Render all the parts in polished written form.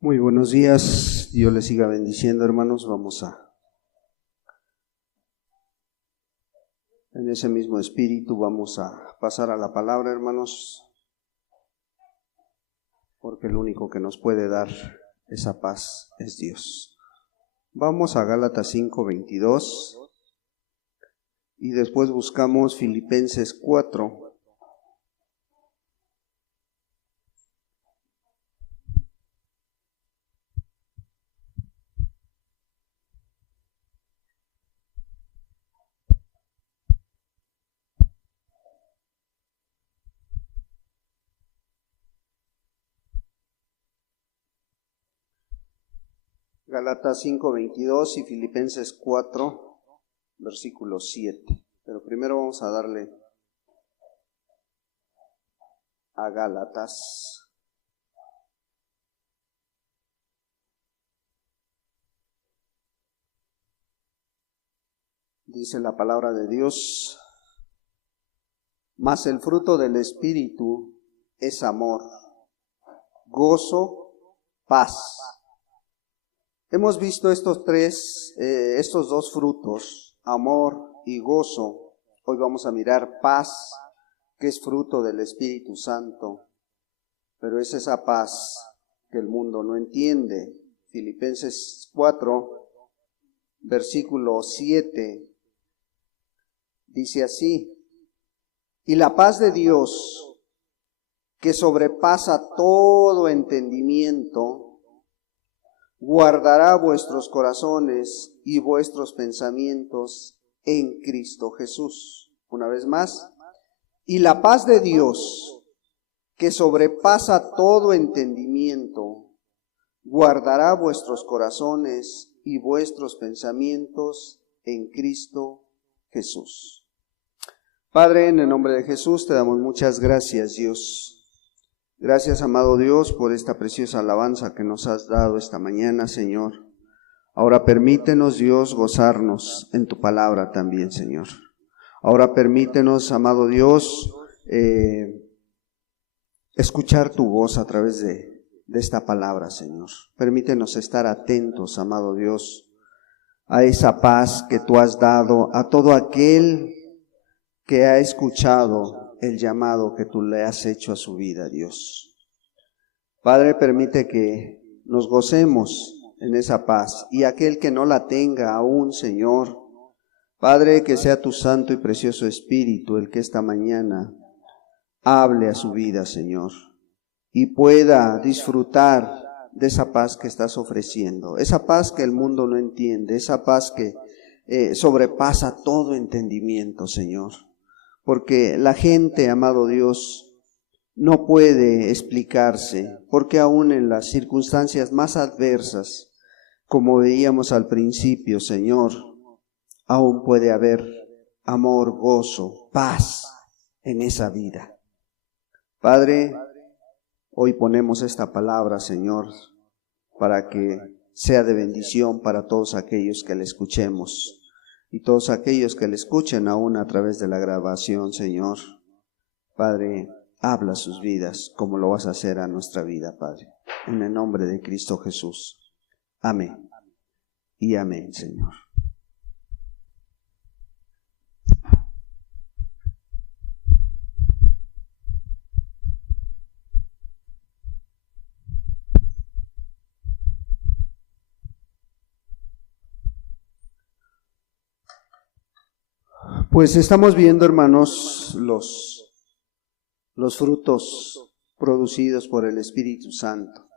Muy buenos días, Dios les siga bendiciendo, hermanos. En ese mismo espíritu vamos a pasar a la palabra, hermanos, porque el único que nos puede dar esa paz es Dios. Vamos a Gálatas 5:22 y después buscamos Filipenses 4. Gálatas 5:22 y Filipenses 4, versículo 7. Pero primero vamos a darle a Gálatas. Dice la palabra de Dios: mas el fruto del Espíritu es amor, gozo, paz. Hemos visto estos dos frutos, amor y gozo. Hoy vamos a mirar paz, que es fruto del Espíritu Santo, pero es esa paz que el mundo no entiende. Filipenses 4, versículo 7, dice así: y la paz de Dios, que sobrepasa todo entendimiento, guardará vuestros corazones y vuestros pensamientos en Cristo Jesús. Una vez más, y la paz de Dios, que sobrepasa todo entendimiento, guardará vuestros corazones y vuestros pensamientos en Cristo Jesús. Padre, en el nombre de Jesús te damos muchas gracias, Dios. Gracias, amado Dios, por esta preciosa alabanza que nos has dado esta mañana, Señor. Ahora permítenos, Dios, gozarnos en tu palabra también, Señor. Ahora permítenos, amado Dios, escuchar tu voz a través de esta palabra, Señor. Permítenos estar atentos, amado Dios, a esa paz que tú has dado a todo aquel que ha escuchado el llamado que tú le has hecho a su vida, Dios. Padre, permite que nos gocemos en esa paz, y aquel que no la tenga aún, Señor, Padre, que sea tu santo y precioso Espíritu el que esta mañana hable a su vida, Señor, y pueda disfrutar de esa paz que estás ofreciendo, esa paz que el mundo no entiende, esa paz que sobrepasa todo entendimiento, Señor. Porque la gente, amado Dios, no puede explicarse, porque aún en las circunstancias más adversas, como veíamos al principio, Señor, aún puede haber amor, gozo, paz en esa vida. Padre, hoy ponemos esta palabra, Señor, para que sea de bendición para todos aquellos que la escuchemos. Y todos aquellos que le escuchen aún a través de la grabación, Señor, Padre, habla sus vidas como lo vas a hacer a nuestra vida, Padre. En el nombre de Cristo Jesús. Amén. Y amén, Señor. Pues estamos viendo, hermanos, los frutos producidos por el Espíritu Santo.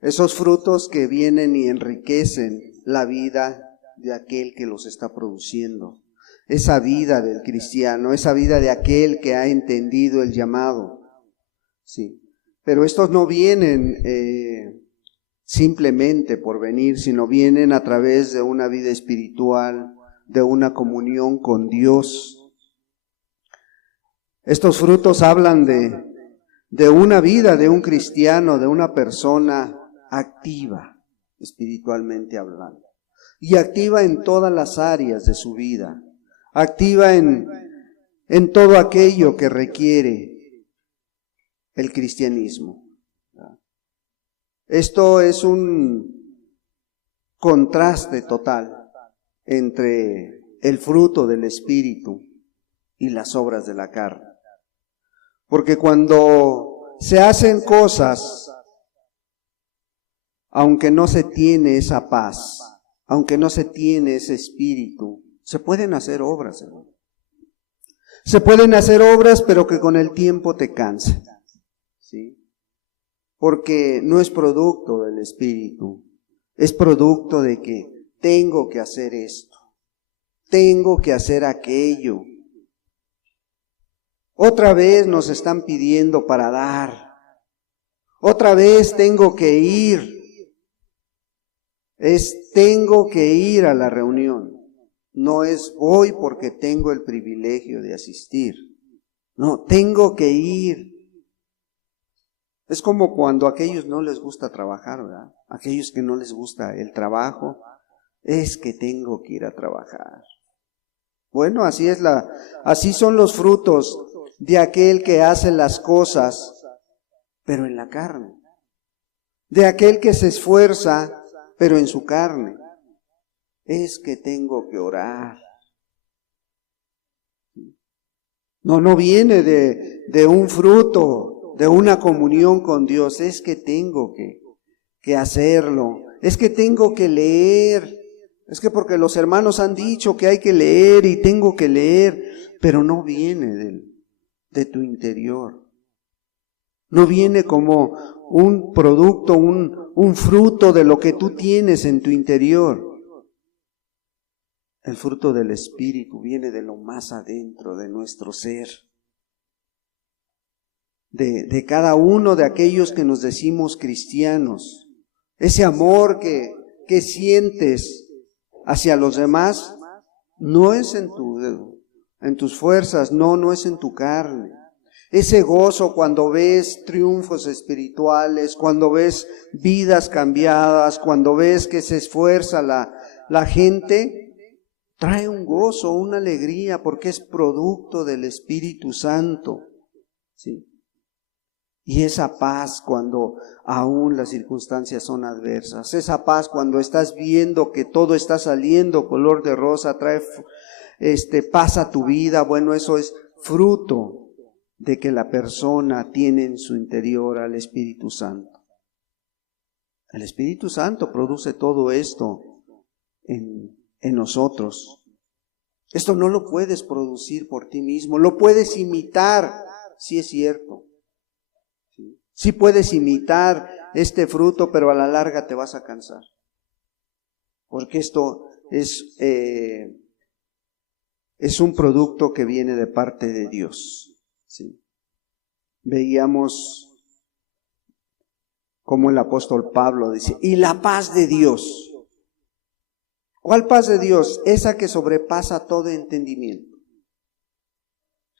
Esos frutos que vienen y enriquecen la vida de aquel que los está produciendo. Esa vida del cristiano, esa vida de aquel que ha entendido el llamado. Sí. Pero estos no vienen simplemente por venir, sino vienen a través de una vida espiritual, de una comunión con Dios. Estos frutos hablan de una vida de un cristiano, de una persona activa, espiritualmente hablando, y activa en todas las áreas de su vida, activa en todo aquello que requiere el cristianismo. Esto es un contraste total entre el fruto del Espíritu y las obras de la carne. Porque cuando se hacen cosas, aunque no se tiene esa paz, aunque no se tiene ese espíritu, se pueden hacer obras, hermano. Se pueden hacer obras, pero que con el tiempo te cansen, ¿sí? Porque no es producto del espíritu, es producto de que tengo que hacer esto, tengo que hacer aquello. Otra vez nos están pidiendo para dar, otra vez tengo que ir. Tengo que ir a la reunión. No es voy porque tengo el privilegio de asistir. No, tengo que ir. Es como cuando a aquellos no les gusta trabajar, ¿verdad? Aquellos que no les gusta el trabajo, es que tengo que ir a trabajar. Bueno, así son los frutos de aquel que hace las cosas, pero en la carne. De aquel que se esfuerza, pero en su carne. Es que tengo que orar. No viene de un fruto, de una comunión con Dios. Es que tengo que hacerlo. Es que tengo que leer. Es que porque los hermanos han dicho que hay que leer y tengo que leer, pero no viene de tu interior. No viene como un producto, un fruto de lo que tú tienes en tu interior. El fruto del Espíritu viene de lo más adentro de nuestro ser. De cada uno de aquellos que nos decimos cristianos. Ese amor que sientes hacia los demás no es en tus fuerzas, no es en tu carne. Ese gozo cuando ves triunfos espirituales, cuando ves vidas cambiadas, cuando ves que se esfuerza la gente, trae un gozo, una alegría, porque es producto del Espíritu Santo, ¿sí? Y esa paz cuando aún las circunstancias son adversas, esa paz cuando estás viendo que todo está saliendo color de rosa, trae paz a tu vida. Bueno, eso es fruto de que la persona tiene en su interior al Espíritu Santo. El Espíritu Santo produce todo esto en nosotros. Esto no lo puedes producir por ti mismo, lo puedes imitar, sí es cierto. Sí puedes imitar este fruto, pero a la larga te vas a cansar. Porque esto es un producto que viene de parte de Dios. ¿Sí? Veíamos como el apóstol Pablo dice, y la paz de Dios. ¿Cuál paz de Dios? Esa que sobrepasa todo entendimiento.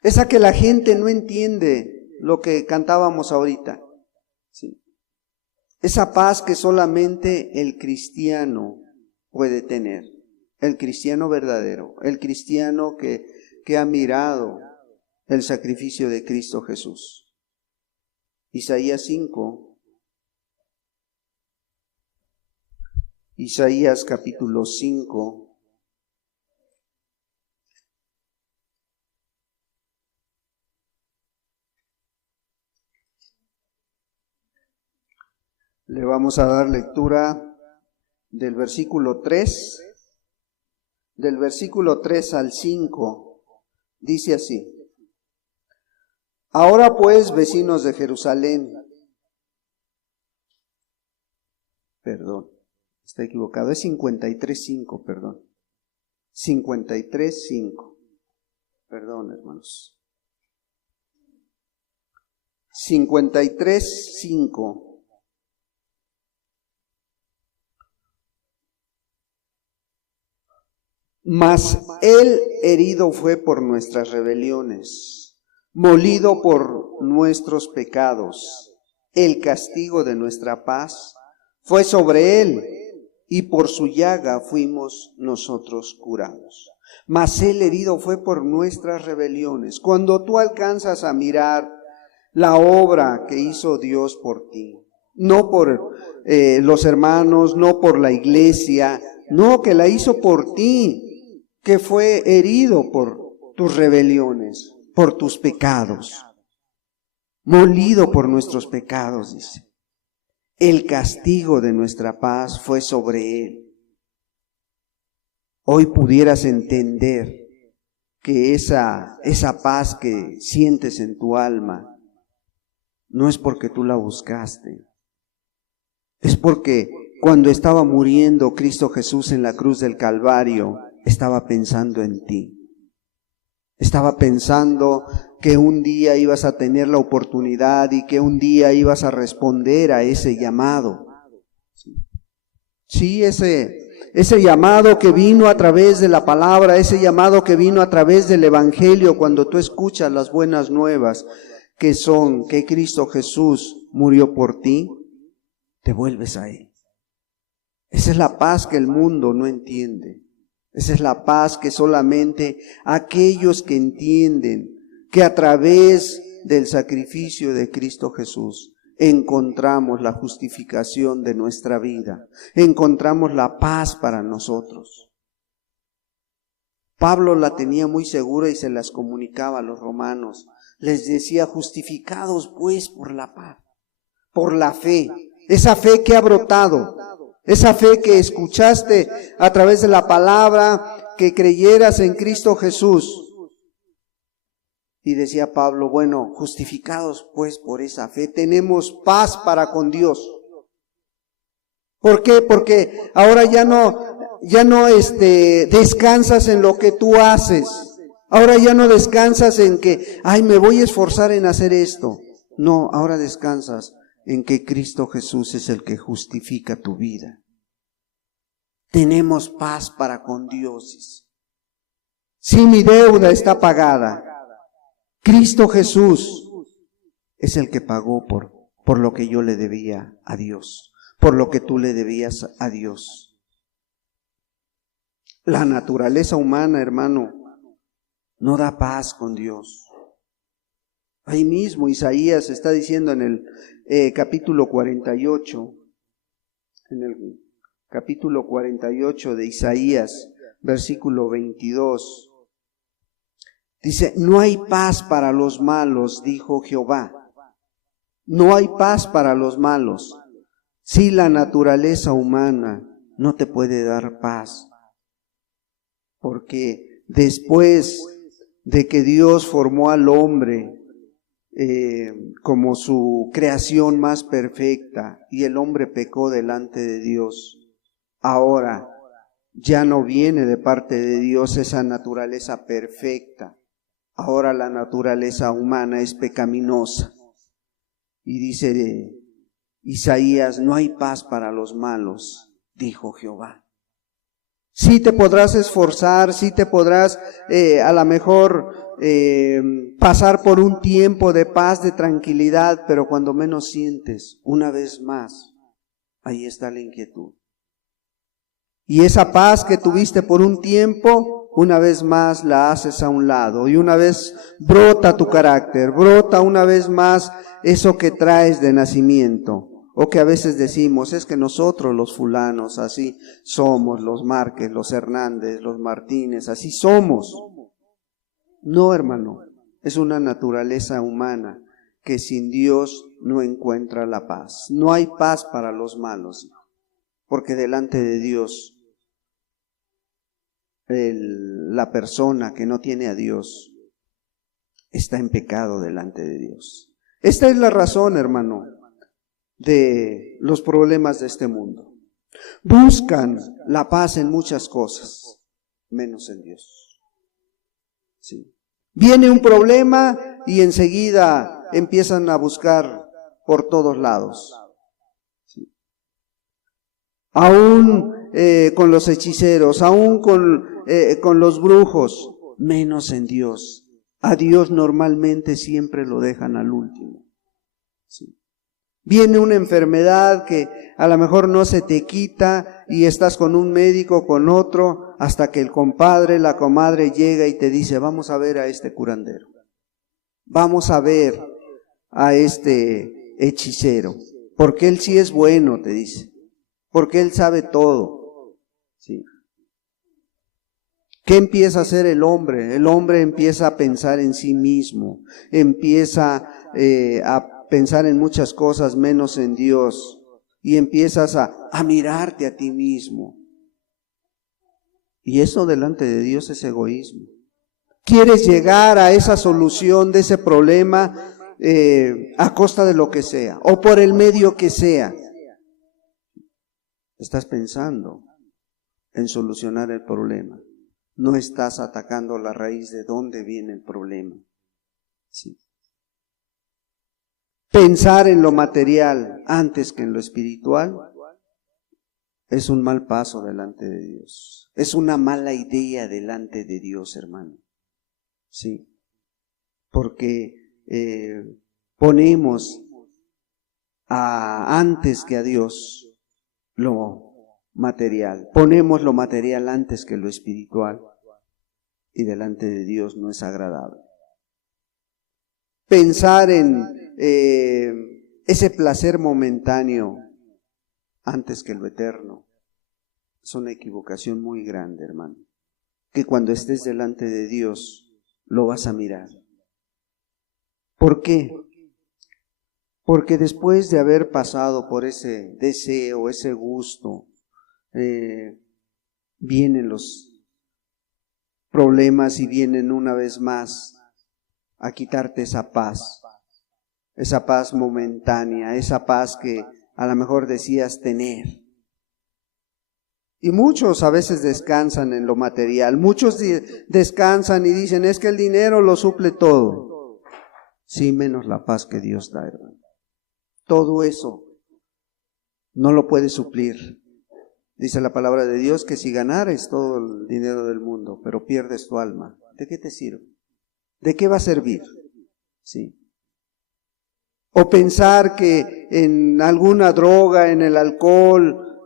Esa que la gente no entiende, lo que cantábamos ahorita. ¿Sí? Esa paz que solamente el cristiano puede tener. El cristiano verdadero. El cristiano que ha mirado el sacrificio de Cristo Jesús. Isaías 5. Isaías capítulo 5. Le vamos a dar lectura del versículo 3. Del versículo 3 al 5. Dice así. Ahora pues, vecinos de Jerusalén. Perdón. Está equivocado, es 53:5, perdón. 53:5. Perdón, hermanos. 53:5. Mas él herido fue por nuestras rebeliones, molido por nuestros pecados. El castigo de nuestra paz fue sobre él, y por su llaga fuimos nosotros curados. Mas él herido fue por nuestras rebeliones. Cuando tú alcanzas a mirar la obra que hizo Dios por ti, no por los hermanos, no por la iglesia, no, que la hizo por ti, que fue herido por tus rebeliones, por tus pecados, molido por nuestros pecados, dice. El castigo de nuestra paz fue sobre él. Hoy pudieras entender que esa paz que sientes en tu alma no es porque tú la buscaste, es porque cuando estaba muriendo Cristo Jesús en la cruz del Calvario, estaba pensando en ti. Estaba pensando que un día ibas a tener la oportunidad y que un día ibas a responder a ese llamado. Sí, ese llamado que vino a través de la palabra, ese llamado que vino a través del Evangelio, cuando tú escuchas las buenas nuevas, que son que Cristo Jesús murió por ti, te vuelves a Él. Esa es la paz que el mundo no entiende. Esa es la paz que solamente aquellos que entienden que a través del sacrificio de Cristo Jesús encontramos la justificación de nuestra vida, encontramos la paz para nosotros. Pablo la tenía muy segura y se las comunicaba a los romanos. Les decía, justificados pues por la paz, por la fe, esa fe que ha brotado, esa fe que escuchaste a través de la palabra, que creyeras en Cristo Jesús. Y decía Pablo, bueno, justificados pues por esa fe, tenemos paz para con Dios. ¿Por qué? Porque ahora ya no descansas en lo que tú haces. Ahora ya no descansas en que, me voy a esforzar en hacer esto. No, ahora descansas en que Cristo Jesús es el que justifica tu vida. Tenemos paz para con Dios. Si mi deuda está pagada, Cristo Jesús es el que pagó por lo que yo le debía a Dios, por lo que tú le debías a Dios. La naturaleza humana, hermano, no da paz con Dios. Ahí mismo Isaías está diciendo en el capítulo 48, en el capítulo 48 de Isaías, versículo 22, dice, no hay paz para los malos, dijo Jehová. No hay paz para los malos. Si la naturaleza humana no te puede dar paz, porque después de que Dios formó al hombre como su creación más perfecta y el hombre pecó delante de Dios, ahora ya no viene de parte de Dios esa naturaleza perfecta. Ahora la naturaleza humana es pecaminosa. Y dice Isaías, no hay paz para los malos, dijo Jehová. Sí te podrás esforzar, sí te podrás a lo mejor pasar por un tiempo de paz, de tranquilidad, pero cuando menos sientes, una vez más, ahí está la inquietud. Y esa paz que tuviste por un tiempo, una vez más la haces a un lado. Y una vez brota tu carácter, brota una vez más eso que traes de nacimiento. O que a veces decimos, es que nosotros los fulanos así somos, los Márquez, los Hernández, los Martínez, así somos. No, hermano, es una naturaleza humana que sin Dios no encuentra la paz. No hay paz para los malos, porque delante de Dios, la persona que no tiene a Dios está en pecado delante de Dios. Esta es la razón, hermano, de los problemas de este mundo. Buscan la paz en muchas cosas, menos en Dios. Sí. Viene un problema y enseguida empiezan a buscar por todos lados. Sí. Aún con los hechiceros, aún con los brujos, menos en Dios. A Dios normalmente siempre lo dejan al último. Sí. Viene una enfermedad que a lo mejor no se te quita y estás con un médico, con otro, hasta que el compadre, la comadre llega y te dice, vamos a ver a este curandero, vamos a ver a este hechicero. porque Él sí es bueno, te dice, porque Él sabe todo. ¿Sí? ¿Qué empieza a hacer el hombre? El hombre empieza a pensar en sí mismo, empieza a pensar en muchas cosas menos en Dios, y empiezas a mirarte a ti mismo. Y eso delante de Dios es egoísmo. Quieres llegar a esa solución de ese problema a costa de lo que sea, o por el medio que sea. Estás pensando en solucionar el problema. No estás atacando la raíz de dónde viene el problema. Sí. Pensar en lo material antes que en lo espiritual es un mal paso delante de Dios. Es una mala idea delante de Dios, hermano. Sí. Porque ponemos antes que a Dios lo material. Ponemos lo material antes que lo espiritual, y delante de Dios no es agradable. Pensar en ese placer momentáneo antes que lo eterno es una equivocación muy grande, hermano, que cuando estés delante de Dios lo vas a mirar. ¿Por qué? Porque después de haber pasado por ese deseo, ese gusto, vienen los problemas y vienen una vez más a quitarte esa paz momentánea, esa paz que a lo mejor decías tener. Y muchos a veces descansan en lo material, muchos descansan y dicen, es que el dinero lo suple todo. Sí, menos la paz que Dios da, hermano. Todo eso no lo puede suplir. Dice la palabra de Dios que si ganares todo el dinero del mundo, pero pierdes tu alma, ¿de qué te sirve? ¿De qué va a servir? Sí. O pensar que en alguna droga, en el alcohol,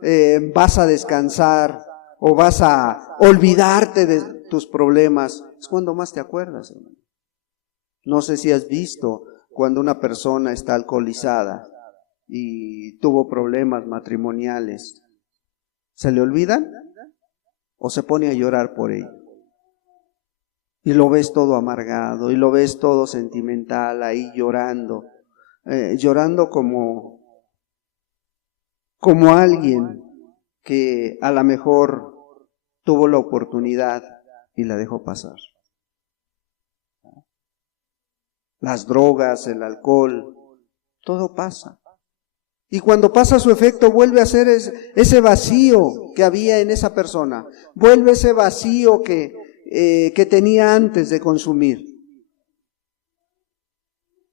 vas a descansar o vas a olvidarte de tus problemas. Es cuando más te acuerdas, hermano. No sé si has visto cuando una persona está alcoholizada y tuvo problemas matrimoniales. ¿Se le olvidan? ¿O se pone a llorar por ello? Y lo ves todo amargado, y lo ves todo sentimental, ahí llorando, llorando como alguien que a lo mejor tuvo la oportunidad y la dejó pasar. Las drogas, el alcohol, todo pasa. Y cuando pasa su efecto, vuelve a ser ese vacío que había en esa persona. Vuelve ese vacío que tenía antes de consumir.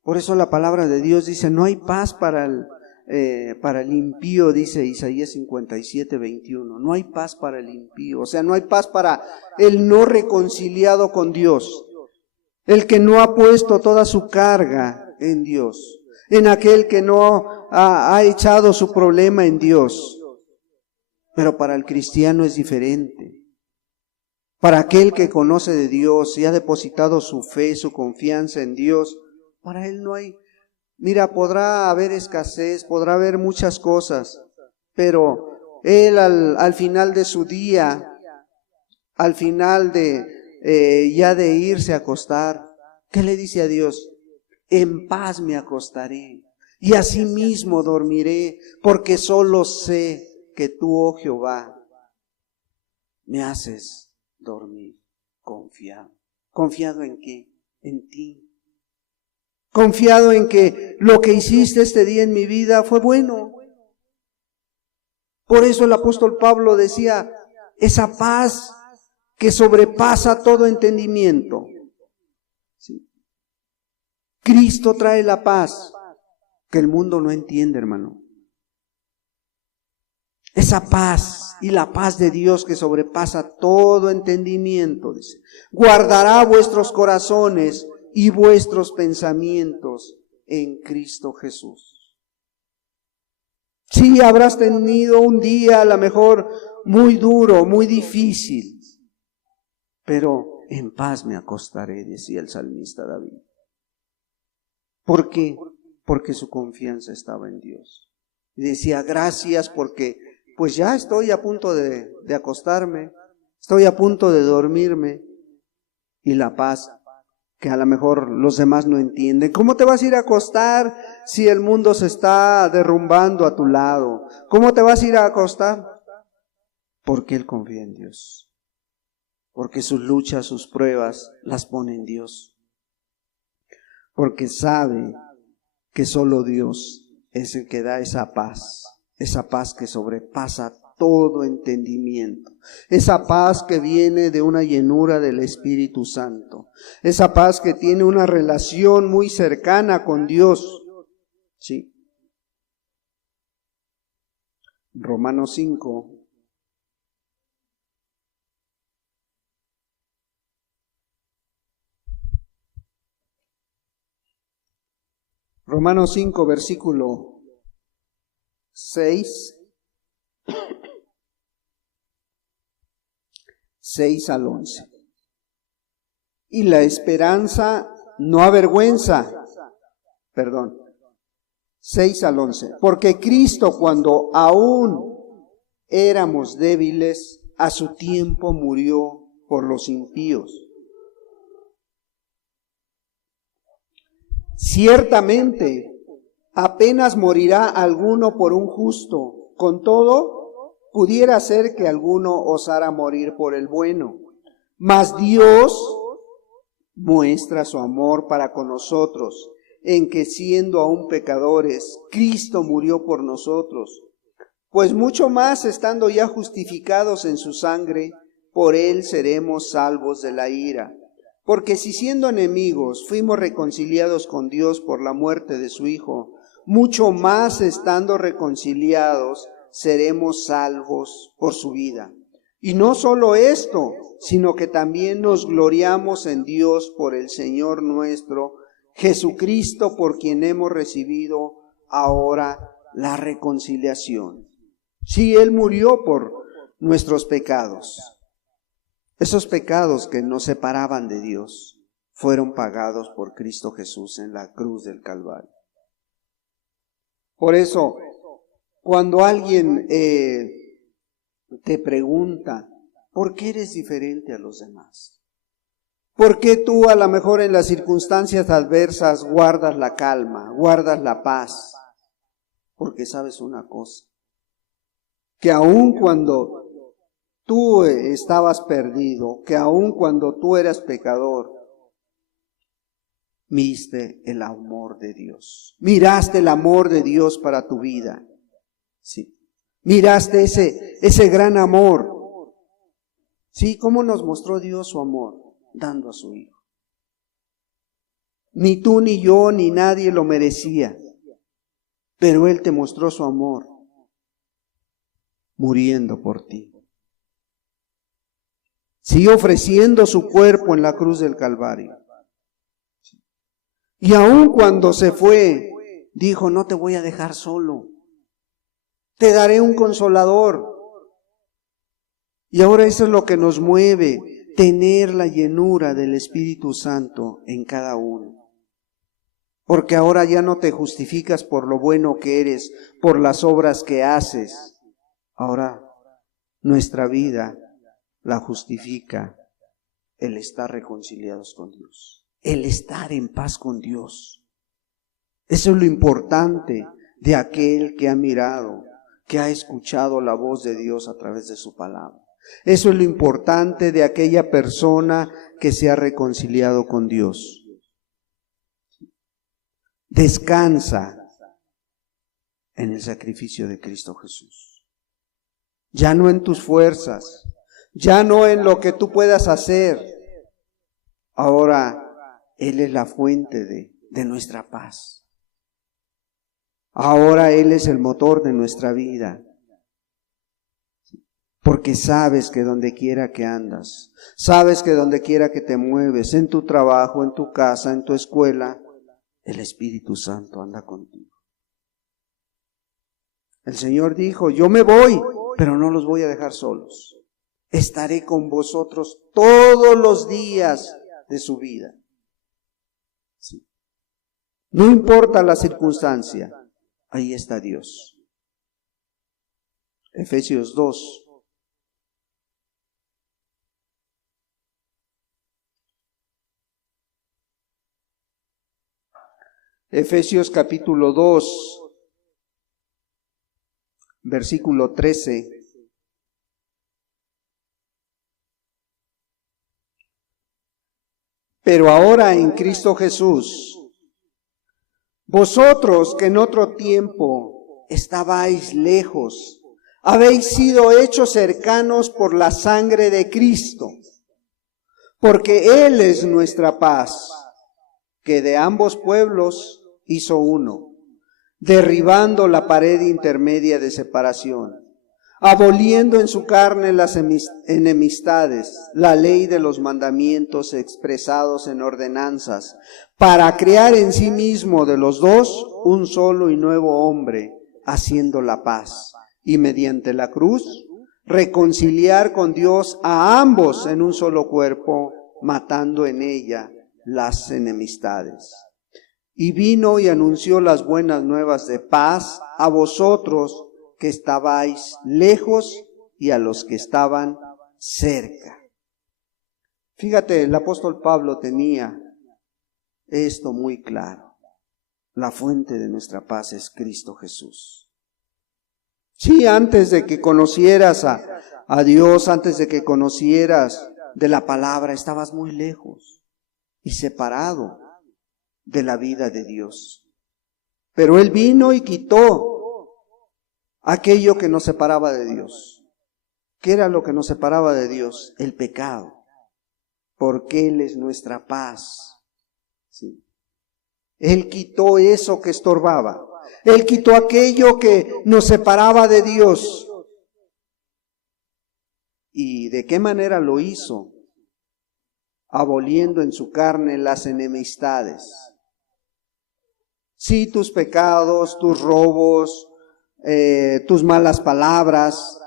Por eso la palabra de Dios dice, no hay paz para el impío, dice Isaías 57:21. No hay paz para el impío. O sea, no hay paz para el no reconciliado con Dios. El que no ha puesto toda su carga en Dios. En aquel que no ha echado su problema en Dios. Pero para el cristiano es diferente. Para aquel que conoce de Dios y ha depositado su fe, su confianza en Dios, para él no hay. Mira, podrá haber escasez, podrá haber muchas cosas, pero él al final de su día, al final ya de irse a acostar, ¿qué le dice a Dios? En paz me acostaré y asimismo dormiré, porque solo sé que tú, oh Jehová, me haces dormir confiado. ¿Confiado en qué? En ti. Confiado en que lo que hiciste este día en mi vida fue bueno. Por eso el apóstol Pablo decía, esa paz que sobrepasa todo entendimiento. ¿Sí? Cristo trae la paz que el mundo no entiende, hermano. Esa paz y la paz de Dios que sobrepasa todo entendimiento, dice, guardará vuestros corazones y vuestros pensamientos en Cristo Jesús. Sí, habrás tenido un día a lo mejor muy duro, muy difícil, pero en paz me acostaré, decía el salmista David. ¿Por qué? Porque su confianza estaba en Dios. Y decía, gracias porque pues ya estoy a punto de acostarme, estoy a punto de dormirme. Y la paz que a lo mejor los demás no entienden. ¿Cómo te vas a ir a acostar si el mundo se está derrumbando a tu lado? ¿Cómo te vas a ir a acostar? Porque él confía en Dios. Porque sus luchas, sus pruebas las pone en Dios. Porque sabe que solo Dios es el que da esa paz que sobrepasa todo entendimiento, esa paz que viene de una llenura del Espíritu Santo, esa paz que tiene una relación muy cercana con Dios. Sí. Romanos 5. Romanos 5, versículo 6 al 11. Y la esperanza no avergüenza. 6 al 11. Porque Cristo, cuando aún éramos débiles, a su tiempo murió por los impíos. Ciertamente, apenas morirá alguno por un justo. Con todo, pudiera ser que alguno osara morir por el bueno. Mas Dios muestra su amor para con nosotros, en que siendo aún pecadores, Cristo murió por nosotros. Pues mucho más, estando ya justificados en su sangre, por él seremos salvos de la ira. Porque si siendo enemigos fuimos reconciliados con Dios por la muerte de su Hijo, mucho más estando reconciliados seremos salvos por su vida. Y no solo esto, sino que también nos gloriamos en Dios por el Señor nuestro Jesucristo, por quien hemos recibido ahora la reconciliación. Sí, Él murió por nuestros pecados. Esos pecados que nos separaban de Dios fueron pagados por Cristo Jesús en la cruz del Calvario. Por eso, cuando alguien te pregunta, ¿por qué eres diferente a los demás? ¿Por qué tú a lo mejor en las circunstancias adversas guardas la calma, guardas la paz? Porque sabes una cosa, que aun cuando tú estabas perdido, que aun cuando tú eras pecador, viste el amor de Dios. Miraste el amor de Dios para tu vida. Sí. Miraste ese gran amor. Sí, ¿cómo nos mostró Dios su amor? Dando a su Hijo. Ni tú, ni yo, ni nadie lo merecía. Pero Él te mostró su amor, muriendo por ti. Sí, ofreciendo su cuerpo en la cruz del Calvario. Y aun cuando se fue, dijo, no te voy a dejar solo. Te daré un consolador. Y ahora eso es lo que nos mueve, tener la llenura del Espíritu Santo en cada uno. Porque ahora ya no te justificas por lo bueno que eres, por las obras que haces. Ahora nuestra vida la justifica el estar reconciliados con Dios, el estar en paz con Dios. Eso es lo importante de aquel que ha mirado, que ha escuchado la voz de Dios a través de su palabra. Eso es lo importante de aquella persona que se ha reconciliado con Dios. Descansa en el sacrificio de Cristo Jesús. Ya no en tus fuerzas, ya no en lo que tú puedas hacer. Ahora Él es la fuente de nuestra paz. Ahora Él es el motor de nuestra vida. Porque sabes que donde quiera que andas, sabes que donde quiera que te mueves, en tu trabajo, en tu casa, en tu escuela, el Espíritu Santo anda contigo. El Señor dijo, yo me voy, pero no los voy a dejar solos. Estaré con vosotros todos los días de su vida. Sí. No importa la circunstancia, ahí está Dios. Efesios 2. Efesios capítulo 2, versículo 13. Pero ahora en Cristo Jesús, vosotros que en otro tiempo estabais lejos, habéis sido hechos cercanos por la sangre de Cristo, porque Él es nuestra paz, que de ambos pueblos hizo uno, derribando la pared intermedia de separación, aboliendo en su carne las enemistades, la ley de los mandamientos expresados en ordenanzas, para crear en sí mismo de los dos un solo y nuevo hombre, haciendo la paz, y mediante la cruz reconciliar con Dios a ambos en un solo cuerpo, matando en ella las enemistades. Y vino y anunció las buenas nuevas de paz a vosotros que estabais lejos y a los que estaban cerca. Fíjate, el apóstol Pablo tenía esto muy claro. La fuente de nuestra paz es Cristo Jesús. Sí, antes de que conocieras a Dios, antes de que conocieras de la palabra, estabas muy lejos y separado de la vida de Dios. Pero Él vino y quitó aquello que nos separaba de Dios. ¿Qué era lo que nos separaba de Dios? El pecado. Porque Él es nuestra paz. Sí. Él quitó eso que estorbaba. Él quitó aquello que nos separaba de Dios. ¿Y de qué manera lo hizo? Aboliendo en su carne las enemistades. Sí, tus pecados, tus robos, tus malas palabras,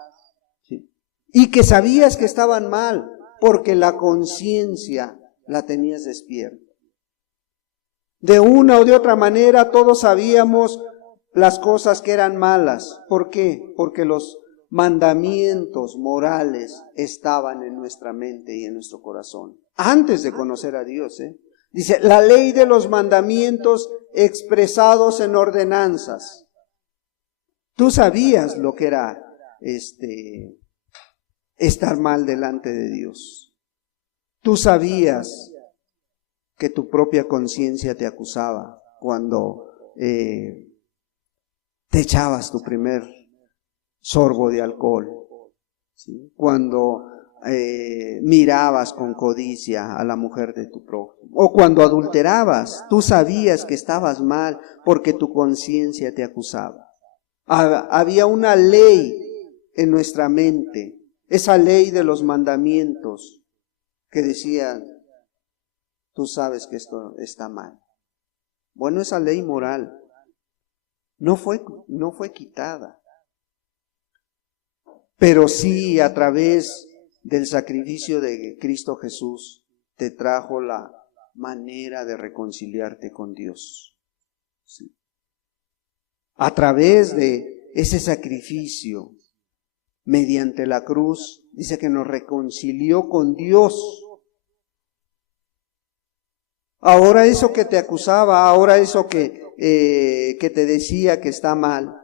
¿sí? Y que sabías que estaban mal, porque la conciencia la tenías despierta. De una o de otra manera todos sabíamos las cosas que eran malas. ¿Por qué? Porque los mandamientos morales estaban en nuestra mente y en nuestro corazón, antes de conocer a Dios, Dice, la ley de los mandamientos expresados en ordenanzas. Tú sabías lo que era estar mal delante de Dios. Tú sabías que tu propia conciencia te acusaba cuando te echabas tu primer sorbo de alcohol, ¿sí? Cuando mirabas con codicia a la mujer de tu prójimo, o cuando adulterabas, tú sabías que estabas mal porque tu conciencia te acusaba. Había una ley en nuestra mente, esa ley de los mandamientos que decían, tú sabes que esto está mal. Bueno, esa ley moral no fue quitada, pero sí a través del sacrificio de Cristo Jesús te trajo la manera de reconciliarte con Dios. Sí. A través de ese sacrificio, mediante la cruz, dice que nos reconcilió con Dios. Ahora eso que te acusaba, ahora eso que te decía que está mal,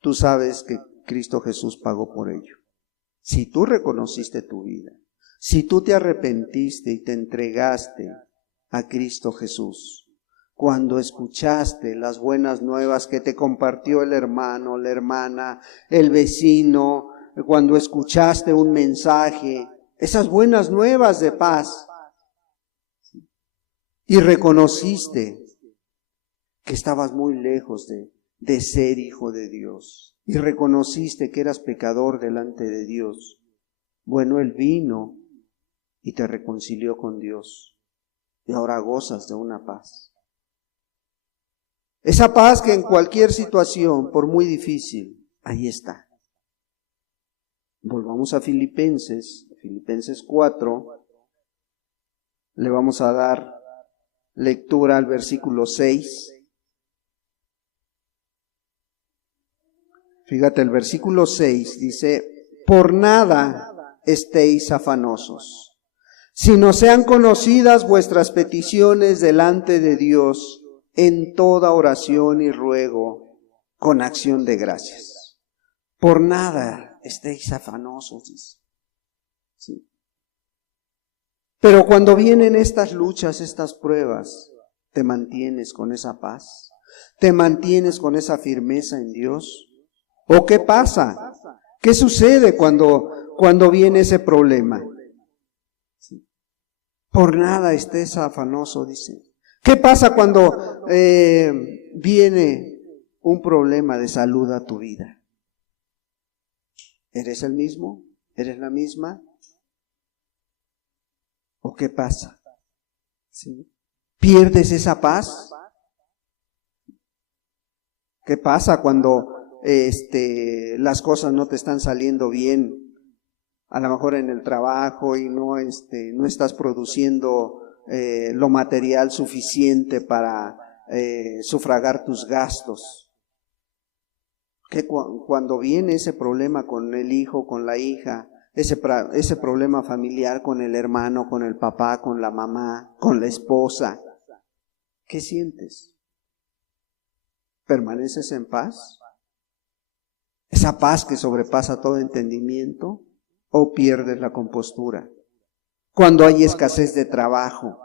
tú sabes que Cristo Jesús pagó por ello. Si tú reconociste tu vida, si tú te arrepentiste y te entregaste a Cristo Jesús, cuando escuchaste las buenas nuevas que te compartió el hermano, la hermana, el vecino, cuando escuchaste un mensaje, esas buenas nuevas de paz, y reconociste que estabas muy lejos de ser hijo de Dios, y reconociste que eras pecador delante de Dios, bueno, Él vino y te reconcilió con Dios, y ahora gozas de una paz. Esa paz que en cualquier situación, por muy difícil, ahí está. Volvamos a Filipenses 4, le vamos a dar lectura al versículo 6. Fíjate, el versículo 6 dice, por nada estéis afanosos, sino sean conocidas vuestras peticiones delante de Dios en toda oración y ruego con acción de gracias. Por nada estéis afanosos, dice. Sí. Pero cuando vienen estas luchas, estas pruebas, ¿te mantienes con esa paz? ¿Te mantienes con esa firmeza en Dios? ¿O qué pasa? ¿Qué sucede cuando viene ese problema? Sí. Por nada estés afanoso, dice. ¿Qué pasa cuando viene un problema de salud a tu vida? ¿Eres el mismo? ¿Eres la misma? ¿O qué pasa? ¿Sí? ¿Pierdes esa paz? ¿Qué pasa cuando las cosas no te están saliendo bien? A lo mejor en el trabajo y no estás produciendo lo material suficiente para sufragar tus gastos. Que cuando viene ese problema con el hijo, con la hija, ese problema familiar con el hermano, con el papá, con la mamá, con la esposa, ¿qué sientes? ¿Permaneces en paz? ¿Esa paz que sobrepasa todo entendimiento? ¿O pierdes la compostura? Cuando hay escasez de trabajo,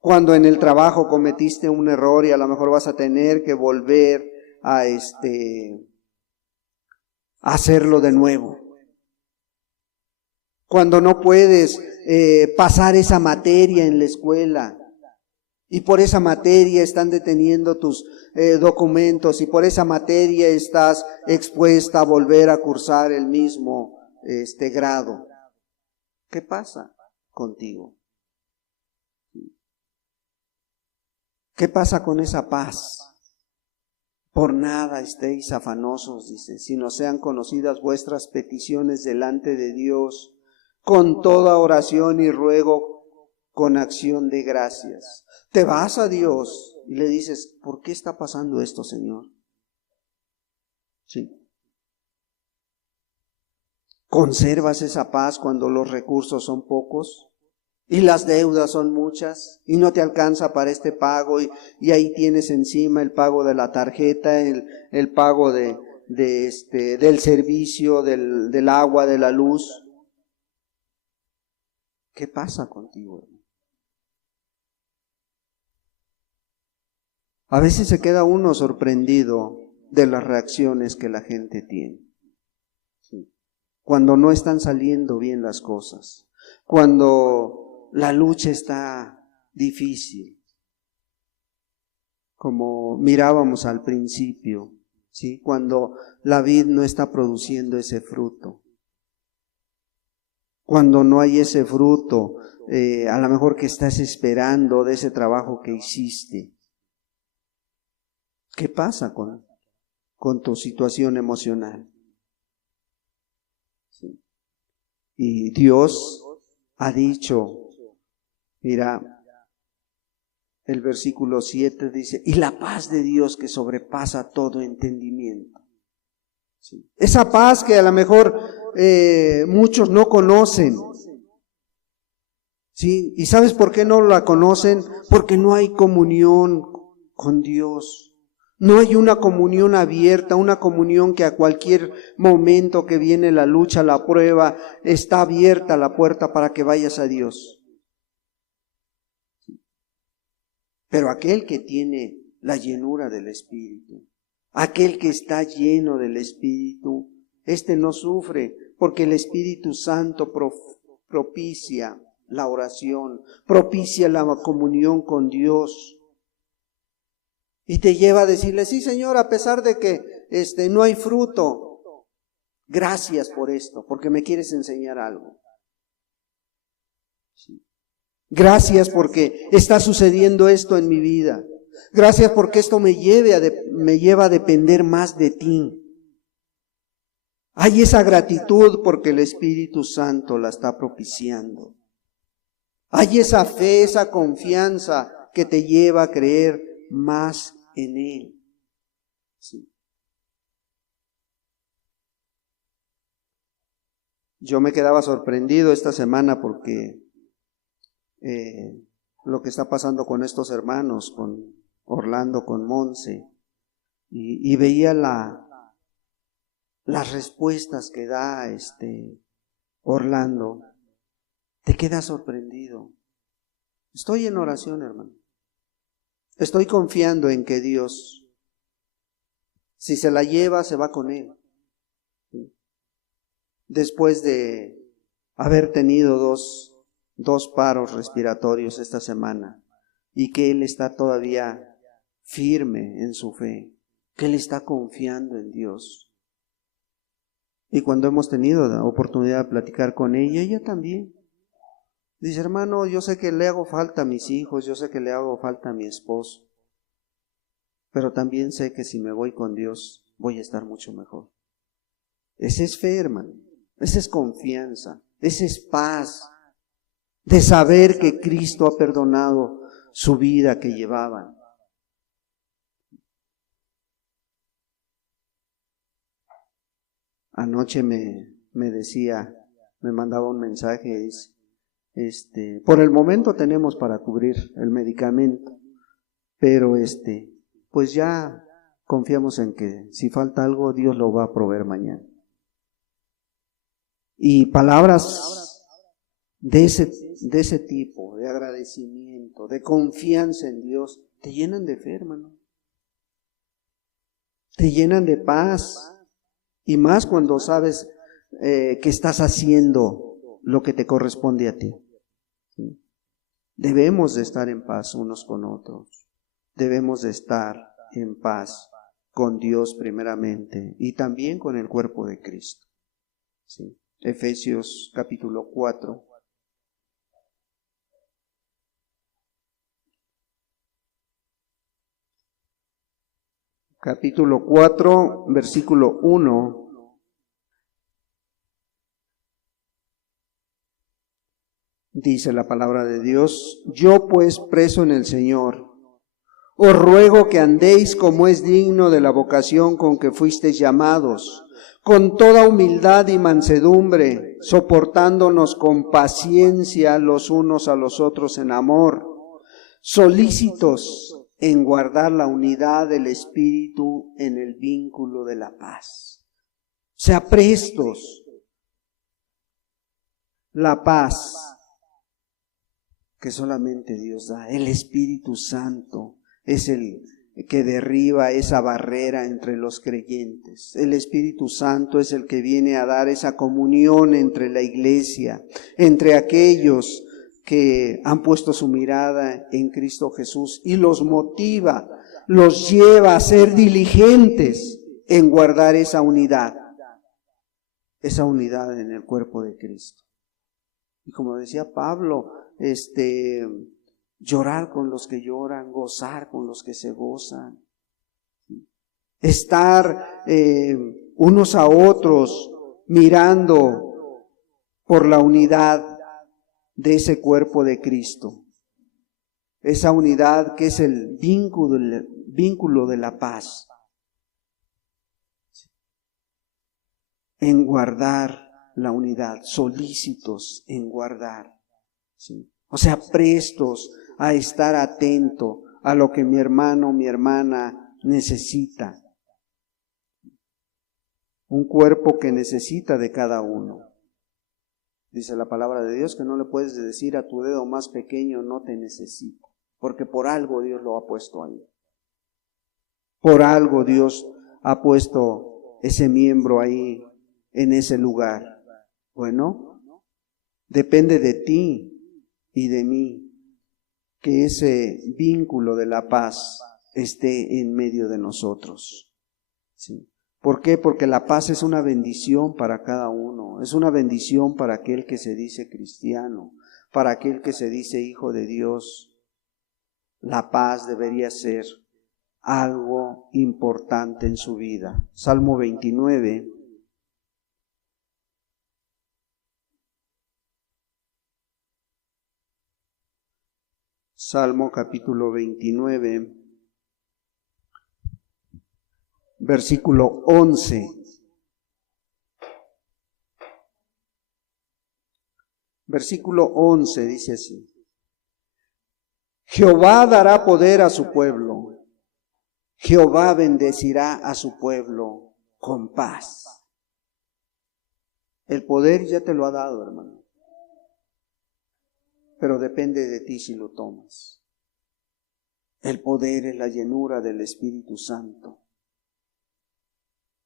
cuando en el trabajo cometiste un error y a lo mejor vas a tener que volver a hacerlo de nuevo. Cuando no puedes pasar esa materia en la escuela y por esa materia están deteniendo tus documentos y por esa materia estás expuesta a volver a cursar el mismo grado. ¿Qué pasa contigo? ¿Qué pasa con esa paz? Por nada estéis afanosos, dice, sino sean conocidas vuestras peticiones delante de Dios con toda oración y ruego con acción de gracias. Te vas a Dios y le dices, ¿por qué está pasando esto, Señor? Sí. ¿Conservas esa paz cuando los recursos son pocos y las deudas son muchas y no te alcanza para este pago y ahí tienes encima el pago de la tarjeta, el pago del servicio, del agua, de la luz? ¿Qué pasa contigo? A veces se queda uno sorprendido de las reacciones que la gente tiene. Sí. Cuando no están saliendo bien las cosas, cuando la lucha está difícil, como mirábamos al principio, ¿sí? Cuando la vid no está produciendo ese fruto, cuando no hay ese fruto, a lo mejor que estás esperando de ese trabajo que hiciste. ¿Qué pasa con tu situación emocional? Sí. Y Dios ha dicho, mira, el versículo 7 dice, y la paz de Dios que sobrepasa todo entendimiento. Sí. Esa paz que a lo mejor muchos no conocen. ¿Sí? ¿Y sabes por qué no la conocen? Porque no hay comunión con Dios. No hay una comunión abierta, una comunión que a cualquier momento que viene la lucha, la prueba, está abierta la puerta para que vayas a Dios. Pero aquel que tiene la llenura del Espíritu, aquel que está lleno del Espíritu, no sufre, porque el Espíritu Santo propicia la oración, propicia la comunión con Dios. Y te lleva a decirle, sí, Señor, a pesar de que no hay fruto, gracias por esto, porque me quieres enseñar algo. Sí. Gracias porque está sucediendo esto en mi vida. Gracias porque esto me lleva a depender más de ti. Hay esa gratitud porque el Espíritu Santo la está propiciando. Hay esa fe, esa confianza que te lleva a creer más en Él. Sí. Yo me quedaba sorprendido esta semana porque lo que está pasando con estos hermanos, con Orlando, con Monse, y veía las respuestas que da Orlando. Te quedas sorprendido. Estoy en oración, hermano. Estoy confiando en que Dios, si se la lleva, se va con él. Después de haber tenido dos paros respiratorios esta semana, y que él está todavía firme en su fe, que él está confiando en Dios. Y cuando hemos tenido la oportunidad de platicar con ella también dice: hermano, yo sé que le hago falta a mis hijos, yo sé que le hago falta a mi esposo, pero también sé que si me voy con Dios voy a estar mucho mejor. Esa es fe, hermano. Esa es confianza. Esa es paz de saber que Cristo ha perdonado su vida que llevaban. Anoche me decía, me mandaba un mensaje, por el momento tenemos para cubrir el medicamento, pero pues ya confiamos en que si falta algo, Dios lo va a proveer mañana. Y palabras de ese tipo, de agradecimiento, de confianza en Dios, te llenan de fe, hermano. Te llenan de paz. Y más cuando sabes que estás haciendo lo que te corresponde a ti. ¿Sí? Debemos de estar en paz unos con otros. Debemos de estar en paz con Dios primeramente y también con el cuerpo de Cristo. ¿Sí? Efesios capítulo 4. Capítulo 4, versículo 1. Dice la palabra de Dios: yo pues, preso en el Señor, os ruego que andéis como es digno de la vocación con que fuisteis llamados, con toda humildad y mansedumbre, soportándonos con paciencia los unos a los otros en amor, solícitos en guardar la unidad del Espíritu en el vínculo de la paz. O sea, prestos. La paz que solamente Dios da. El Espíritu Santo es el que derriba esa barrera entre los creyentes. El Espíritu Santo es el que viene a dar esa comunión entre la iglesia, entre aquellos que han puesto su mirada en Cristo Jesús, y los motiva, los lleva a ser diligentes en guardar esa unidad en el cuerpo de Cristo. Y como decía Pablo, llorar con los que lloran, gozar con los que se gozan, estar unos a otros mirando por la unidad de ese cuerpo de Cristo, esa unidad que es el vínculo de la paz, en guardar la unidad, solícitos en guardar, ¿sí? O sea, prestos a estar atento a lo que mi hermano, mi hermana necesita. Un cuerpo que necesita de cada uno. Dice la palabra de Dios que no le puedes decir a tu dedo más pequeño: no te necesito, porque por algo Dios lo ha puesto ahí. Por algo Dios ha puesto ese miembro ahí, en ese lugar. Bueno, depende de ti y de mí que ese vínculo de la paz esté en medio de nosotros. ¿Sí? ¿Por qué? Porque la paz es una bendición para cada uno, es una bendición para aquel que se dice cristiano, para aquel que se dice hijo de Dios. La paz debería ser algo importante en su vida. Salmo 29. Salmo capítulo 29, versículo 11. Versículo 11 dice así: Jehová dará poder a su pueblo, Jehová bendecirá a su pueblo con paz. El poder ya te lo ha dado, hermano, pero depende de ti si lo tomas. El poder es la llenura del Espíritu Santo.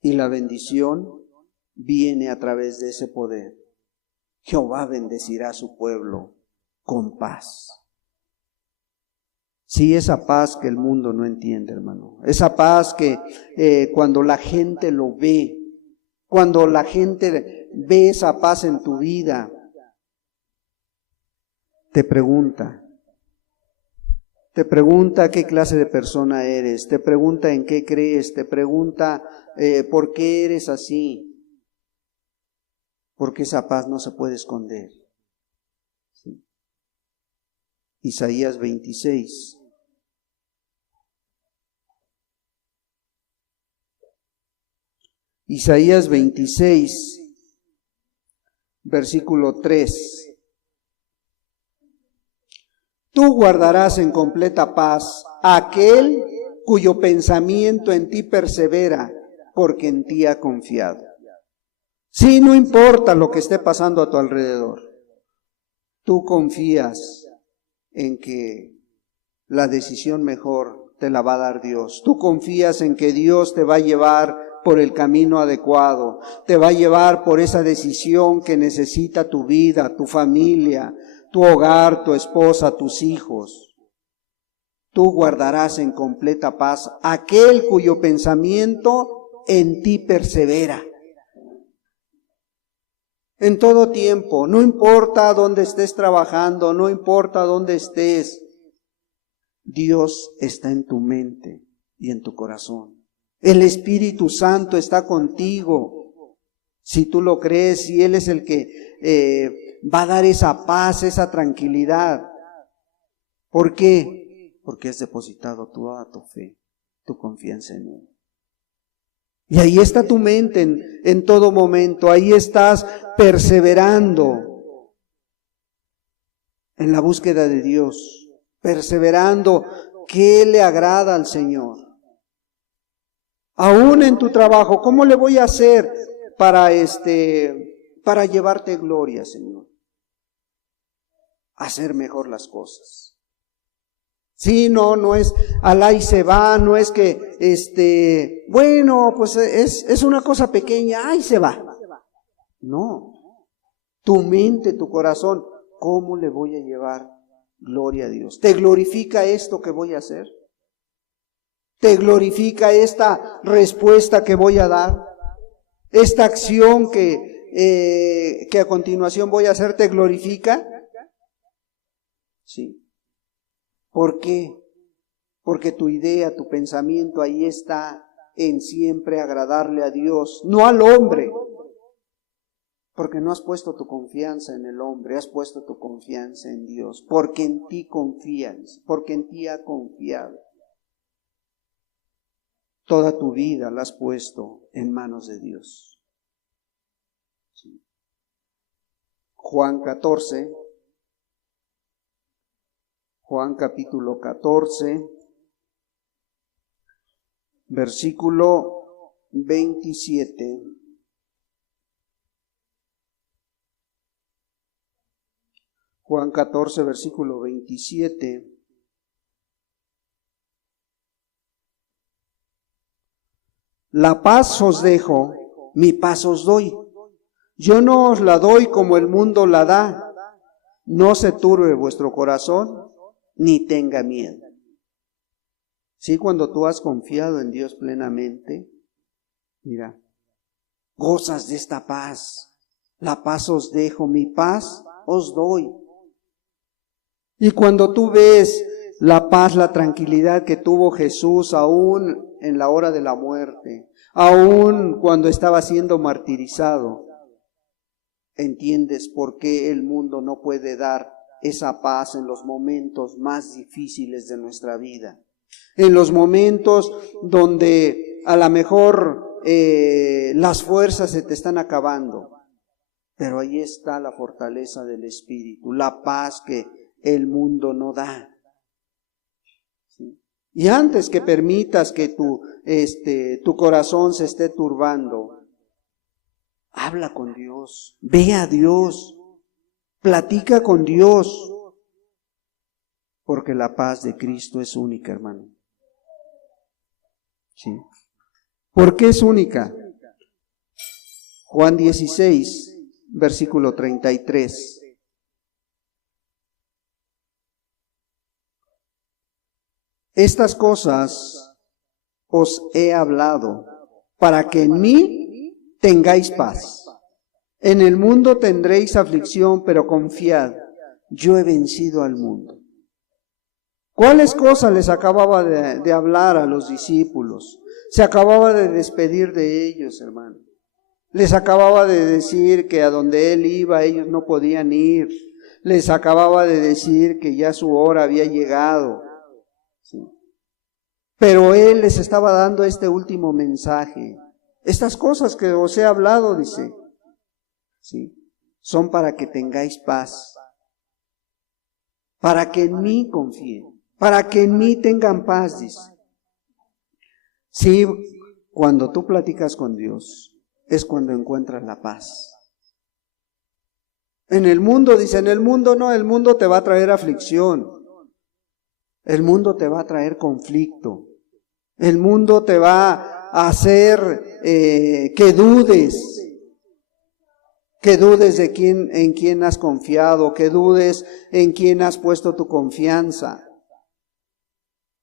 Y la bendición viene a través de ese poder. Jehová bendecirá a su pueblo con paz. Sí, esa paz que el mundo no entiende, hermano. Esa paz que cuando la gente lo ve, cuando la gente ve esa paz en tu vida, te pregunta qué clase de persona eres, te pregunta en qué crees, te pregunta por qué eres así. Porque esa paz no se puede esconder. ¿Sí? Isaías 26. Isaías 26, versículo 3. Tú guardarás en completa paz a aquel cuyo pensamiento en ti persevera, porque en ti ha confiado. Sí, no importa lo que esté pasando a tu alrededor, tú confías en que la decisión mejor te la va a dar Dios. Tú confías en que Dios te va a llevar por el camino adecuado, te va a llevar por esa decisión que necesita tu vida, tu familia, tu hogar, tu esposa, tus hijos. Tú guardarás en completa paz aquel cuyo pensamiento en ti persevera. En todo tiempo, no importa dónde estés trabajando, no importa dónde estés, Dios está en tu mente y en tu corazón. El Espíritu Santo está contigo. Si tú lo crees, y Él es el que va a dar esa paz, esa tranquilidad. ¿Por qué? Porque has depositado toda tu fe, tu confianza en Él. Y ahí está tu mente en todo momento, ahí estás perseverando en la búsqueda de Dios, perseverando qué le agrada al Señor. Aún en tu trabajo, ¿cómo le voy a hacer para llevarte gloria, Señor? Hacer mejor las cosas. Sí, no es alá y se va, no es que, bueno, pues es una cosa pequeña, ahí se va. No, tu mente, tu corazón, ¿cómo le voy a llevar gloria a Dios? ¿Te glorifica esto que voy a hacer? ¿Te glorifica esta respuesta que voy a dar? ¿Esta acción que a continuación voy a hacer, te glorifica? Sí. ¿Por qué? Porque tu idea, tu pensamiento ahí está en siempre agradarle a Dios, no al hombre. Porque no has puesto tu confianza en el hombre, has puesto tu confianza en Dios. Porque en ti confías, porque en ti ha confiado. Toda tu vida la has puesto en manos de Dios. Sí. Juan 14. Juan capítulo 14, versículo 27. Juan 14, versículo 27. La paz os dejo, mi paz os doy. Yo no os la doy como el mundo la da. No se turbe vuestro corazón, ni tenga miedo. Sí, cuando tú has confiado en Dios plenamente, mira, gozas de esta paz. La paz os dejo, mi paz os doy. Y cuando tú ves la paz, la tranquilidad que tuvo Jesús aún en la hora de la muerte, aún cuando estaba siendo martirizado, entiendes por qué el mundo no puede dar esa paz en los momentos más difíciles de nuestra vida, en los momentos donde a lo mejor las fuerzas se te están acabando, Pero ahí está la fortaleza del Espíritu, la paz que el mundo no da. ¿Sí? Y antes que permitas que tu corazón se esté turbando, habla con Dios, ve a Dios, platica con Dios, porque la paz de Cristo es única, hermano. ¿Sí? ¿Por qué es única? Juan 16, versículo 33. Estas cosas os he hablado para que en mí tengáis paz. En el mundo tendréis aflicción, pero confiad, yo he vencido al mundo. ¿Cuáles cosas les acababa de hablar a los discípulos? Se acababa de despedir de ellos, hermano. Les acababa de decir que a donde Él iba ellos no podían ir. Les acababa de decir que ya su hora había llegado. ¿Sí? Pero Él les estaba dando este último mensaje. Estas cosas que os he hablado, dice, ¿sí?, son para que tengáis paz, para que en mí confíen, para que en mí tengan paz, dice. Sí, cuando tú platicas con Dios, es cuando encuentras la paz. En el mundo, dice, en el mundo no, el mundo te va a traer aflicción, el mundo te va a traer conflicto, el mundo te va a hacer que dudes de en quién has confiado, que dudes en quién has puesto tu confianza.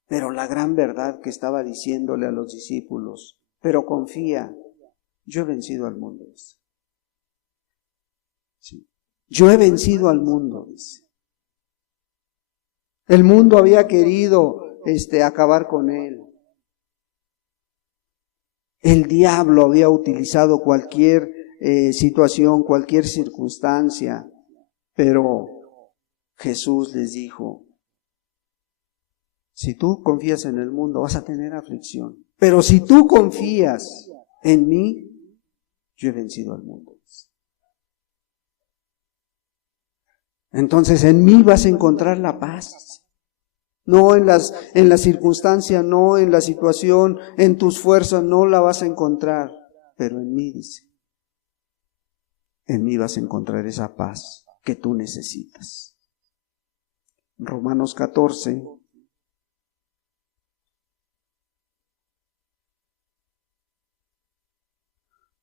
Pero la gran verdad que estaba diciéndole a los discípulos, pero confía, yo he vencido al mundo, dice. Sí. Yo he vencido al mundo, dice. El mundo había querido acabar con él. El diablo había utilizado cualquier situación, cualquier circunstancia, pero Jesús les dijo, si tú confías en el mundo vas a tener aflicción, pero si tú confías en mí, yo he vencido al mundo. Entonces en mí vas a encontrar la paz. No en las circunstancias, no en la situación, en tus fuerzas no la vas a encontrar, pero en mí, dice. En mí vas a encontrar esa paz que tú necesitas. Romanos 14.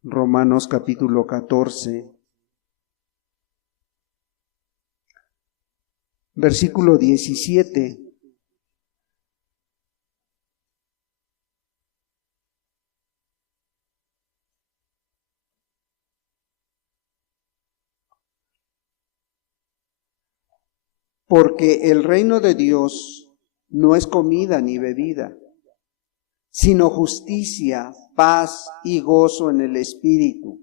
Romanos capítulo 14. Versículo 17. Porque el reino de Dios no es comida ni bebida, sino justicia, paz y gozo en el Espíritu.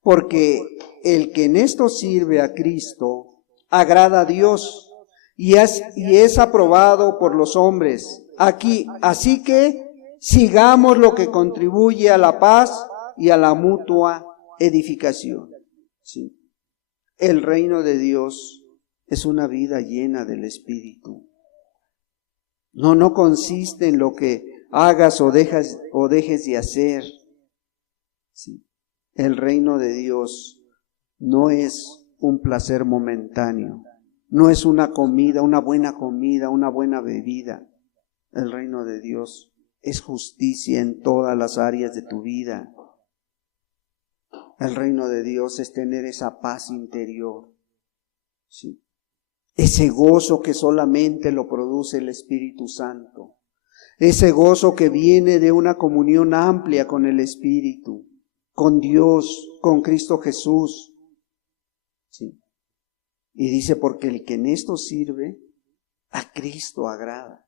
Porque el que en esto sirve a Cristo agrada a Dios y es aprobado por los hombres. Así que sigamos lo que contribuye a la paz y a la mutua edificación. ¿Sí? El reino de Dios es una vida llena del Espíritu. No consiste en lo que hagas o dejes de hacer. ¿Sí? El reino de Dios no es un placer momentáneo, no es una comida, una buena bebida. El reino de Dios es justicia en todas las áreas de tu vida. El reino de Dios es tener esa paz interior. ¿Sí? Ese gozo que solamente lo produce el Espíritu Santo. Ese gozo que viene de una comunión amplia con el Espíritu, con Dios, con Cristo Jesús. ¿Sí? Y dice, porque el que en esto sirve, a Cristo agrada.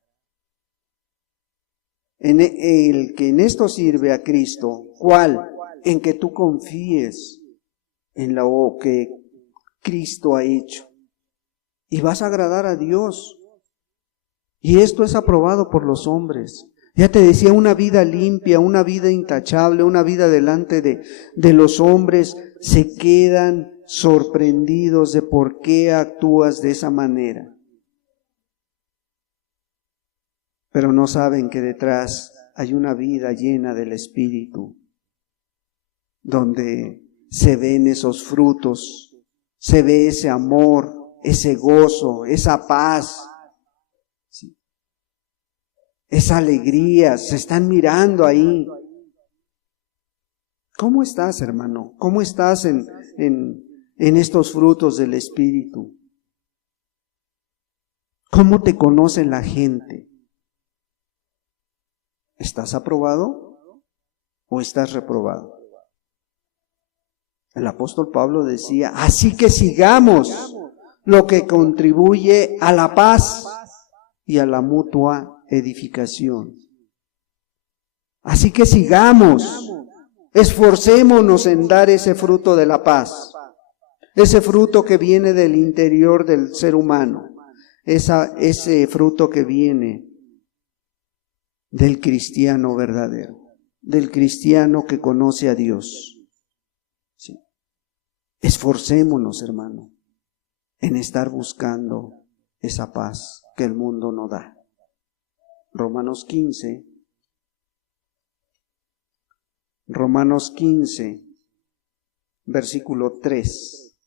El que en esto sirve a Cristo, ¿cuál? En que tú confíes en lo que Cristo ha hecho. Y vas a agradar a Dios. Y esto es aprobado por los hombres. Ya te decía, una vida limpia, una vida intachable, una vida delante de los hombres, se quedan sorprendidos de por qué actúas de esa manera. Pero no saben que detrás hay una vida llena del Espíritu, donde se ven esos frutos, se ve ese amor, ese gozo, esa paz, ¿sí? Esa alegría, se están mirando ahí. ¿Cómo estás, hermano? ¿Cómo estás en estos frutos del Espíritu? ¿Cómo te conoce la gente? ¿Estás aprobado o estás reprobado? El apóstol Pablo decía, así que sigamos lo que contribuye a la paz y a la mutua edificación. Así que sigamos, esforcémonos en dar ese fruto de la paz, ese fruto que viene del interior del ser humano, ese fruto que viene del cristiano verdadero, del cristiano que conoce a Dios. Sí. Esforcémonos, hermano, en estar buscando esa paz que el mundo no da. Romanos 15, versículo 3.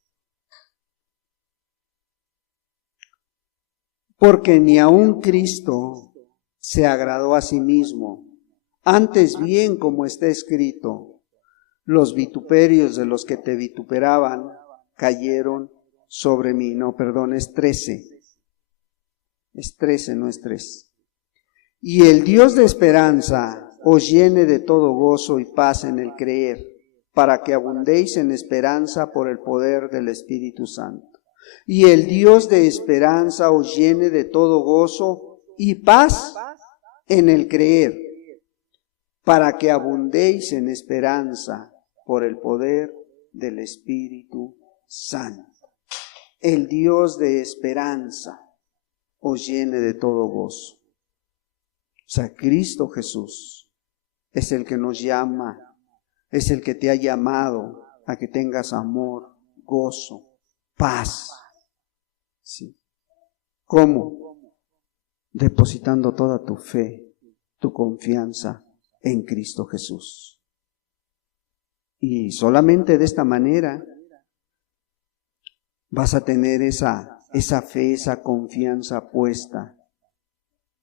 Porque ni aun Cristo se agradó a sí mismo, antes bien, como está escrito, los vituperios de los que te vituperaban cayeron sobre mí. No, perdón, es 13. Es 13, no es 3. Y el Dios de esperanza os llene de todo gozo y paz en el creer, para que abundéis en esperanza por el poder del Espíritu Santo. Y el Dios de esperanza os llene de todo gozo y paz en el creer, para que abundéis en esperanza por el poder del Espíritu Santo. El Dios de esperanza os llene de todo gozo. O sea, Cristo Jesús es el que nos llama, es el que te ha llamado a que tengas amor, gozo, paz. ¿Sí? ¿Cómo? Depositando toda tu fe, tu confianza en Cristo Jesús. Y solamente de esta manera vas a tener esa fe, esa confianza puesta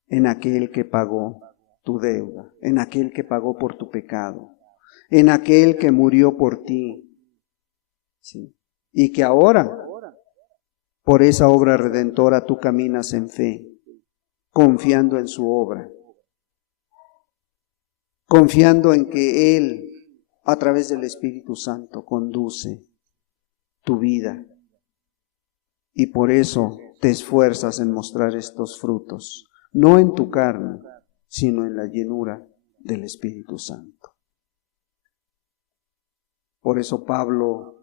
en aquel que pagó tu deuda, en aquel que pagó por tu pecado, en aquel que murió por ti. ¿Sí? Y que ahora, por esa obra redentora, tú caminas en fe, confiando en su obra, confiando en que Él, a través del Espíritu Santo, conduce tu vida. Y por eso te esfuerzas en mostrar estos frutos, no en tu carne, sino en la llenura del Espíritu Santo. Por eso Pablo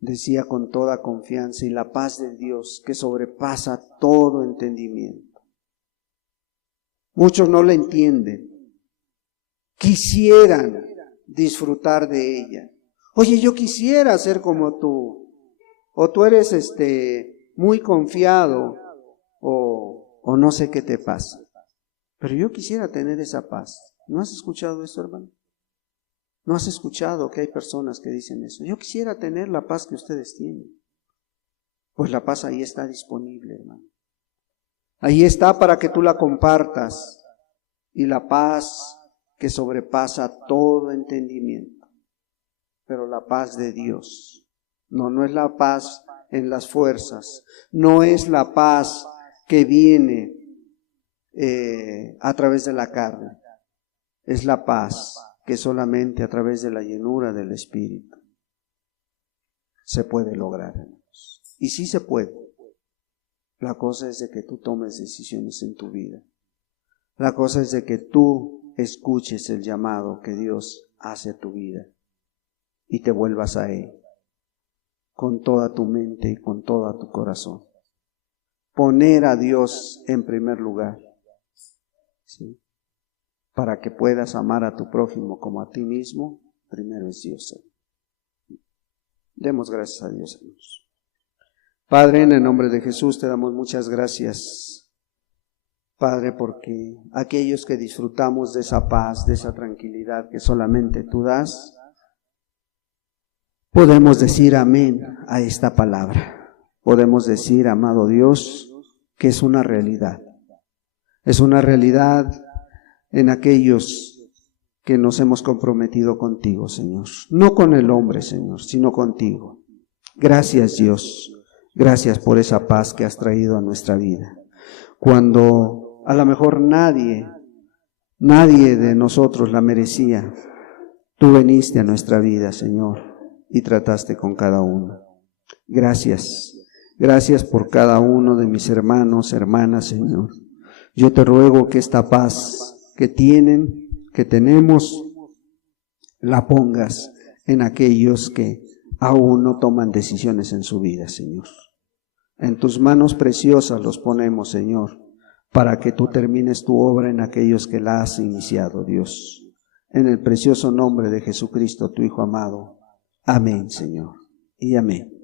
decía con toda confianza, y la paz de Dios que sobrepasa todo entendimiento. Muchos no la entienden, quisieran disfrutar de ella. Oye, yo quisiera ser como tú, o tú eres muy confiado, o no sé qué te pasa, pero yo quisiera tener esa paz. ¿No has escuchado eso, hermano? ¿No has escuchado que hay personas que dicen eso? Yo quisiera tener la paz que ustedes tienen. Pues la paz ahí está disponible, hermano. Ahí está para que tú la compartas. Y la paz que sobrepasa todo entendimiento. Pero la paz de Dios. No es la paz en las fuerzas. No es la paz que viene a través de la carne. Es la paz que solamente a través de la llenura del Espíritu se puede lograr, hermanos. Y sí se puede. La cosa es de que tú tomes decisiones en tu vida. La cosa es de que tú escuches el llamado que Dios hace a tu vida y te vuelvas a Él con toda tu mente y con todo tu corazón. Poner a Dios en primer lugar, ¿sí? Para que puedas amar a tu prójimo como a ti mismo primero es Dios, Señor. Demos gracias a Dios, hermanos. Padre, en el nombre de Jesús te damos muchas gracias, Padre, porque aquellos que disfrutamos de esa paz, de esa tranquilidad que solamente tú das, podemos decir amén a esta palabra. Podemos decir, amado Dios, que es una realidad. Es una realidad en aquellos que nos hemos comprometido contigo, Señor. No con el hombre, Señor, sino contigo. Gracias, Dios. Gracias por esa paz que has traído a nuestra vida. Cuando a lo mejor nadie de nosotros la merecía, tú viniste a nuestra vida, Señor, y trataste con cada uno. Gracias. Gracias por cada uno de mis hermanos, hermanas, Señor. Yo te ruego que esta paz que tenemos, la pongas en aquellos que aún no toman decisiones en su vida, Señor. En tus manos preciosas los ponemos, Señor, para que tú termines tu obra en aquellos que la has iniciado, Dios. En el precioso nombre de Jesucristo, tu Hijo amado. Amén, Señor, y amén.